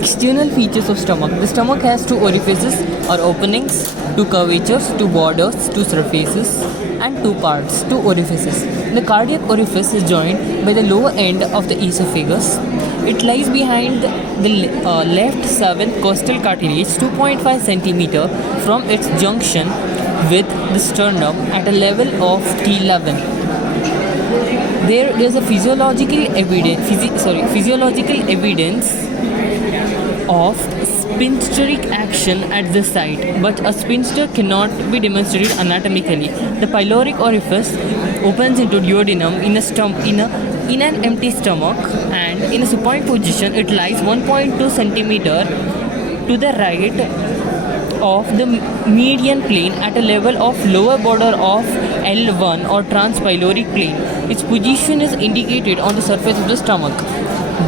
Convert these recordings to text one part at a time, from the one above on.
External features of stomach. The stomach has two orifices or openings, two curvatures, two borders, two surfaces, and two parts, two orifices. The cardiac orifice is joined by the lower end of the esophagus. It lies behind the left 7th costal cartilage, 2.5 centimeter from its junction with the sternum at a level of T11. There is a physiological evidence of sphincteric action at the site, but a sphincter cannot be demonstrated anatomically. The pyloric orifice opens into duodenum in an empty stomach, and in a supine position it lies 1.2 centimeter to the right of the median plane at a level of lower border of L1 or transpyloric plane. Its position is indicated on the surface of the stomach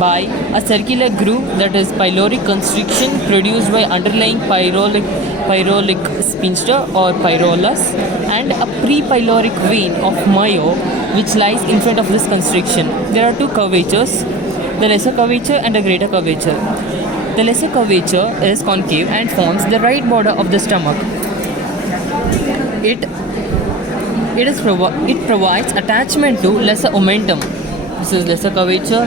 by a circular groove, that is pyloric constriction produced by underlying pyloric sphincter or pylorus, and a prepyloric vein of Mayo which lies in front of this constriction. There are two curvatures, the lesser curvature and the greater curvature. The lesser curvature is concave and forms the right border of the stomach. It provides attachment to lesser omentum. This is lesser curvature,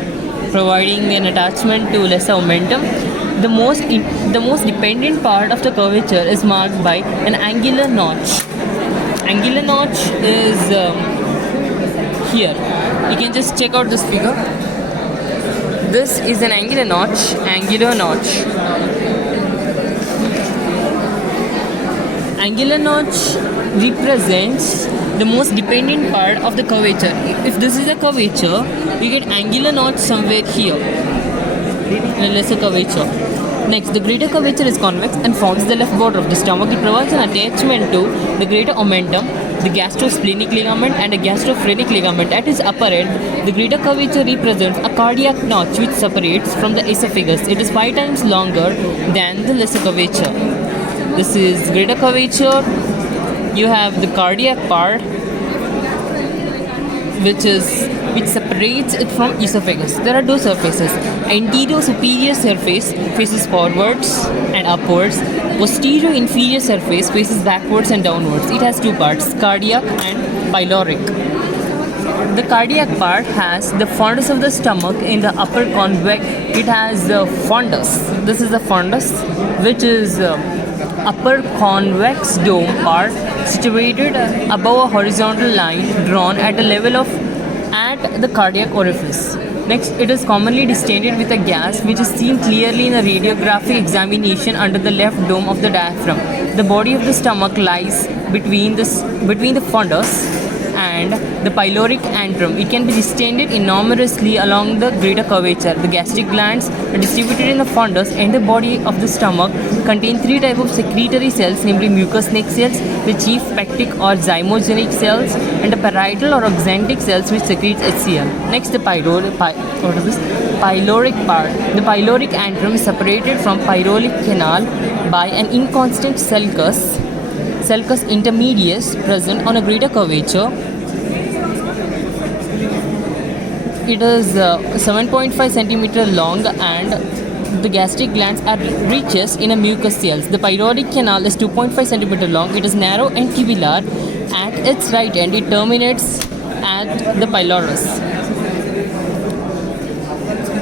providing an attachment to lesser omentum. The most dependent part of the curvature is marked by an angular notch. Angular notch is here. You can just check out this figure. This is an angular notch. Angular notch represents the most dependent part of the curvature. If this is a curvature, you get angular notch somewhere here, the lesser curvature. Next, the greater curvature is convex and forms the left border of the stomach. It provides an attachment to the greater omentum, the gastrosplenic ligament, and a gastrophrenic ligament. At its upper end, the greater curvature represents a cardiac notch which separates from the esophagus. It is 5 times longer than the lesser curvature. This is greater curvature. You have the cardiac part, which separates it from esophagus. There are two surfaces. Anterior superior surface faces forwards and upwards. Posterior inferior surface faces backwards and downwards. It has two parts, cardiac and pyloric. The cardiac part has the fundus of the stomach in the upper convex. It has the fundus. This is the fundus, which is upper convex dome part situated above a horizontal line drawn at the level of the cardiac orifice. Next, it is commonly distended with a gas which is seen clearly in a radiographic examination under the left dome of the diaphragm. The body of the stomach lies between the fundus and the pyloric antrum. It can be distended enormously along the greater curvature. The gastric glands are distributed in the fundus, and the body of the stomach contain 3 types of secretory cells, namely mucous neck cells, the chief pectic or zymogenic cells, and the parietal or oxantic cells which secretes HCl. Next, the pyloric part. The pyloric antrum is separated from pyloric canal by an inconstant sulcus intermedius present on a greater curvature. It is 7.5 centimeter long, and the gastric glands are richest in a mucous cells. The pyloric canal is 2.5 centimeter long. It is narrow and tubular. At its right end, it terminates at the pylorus.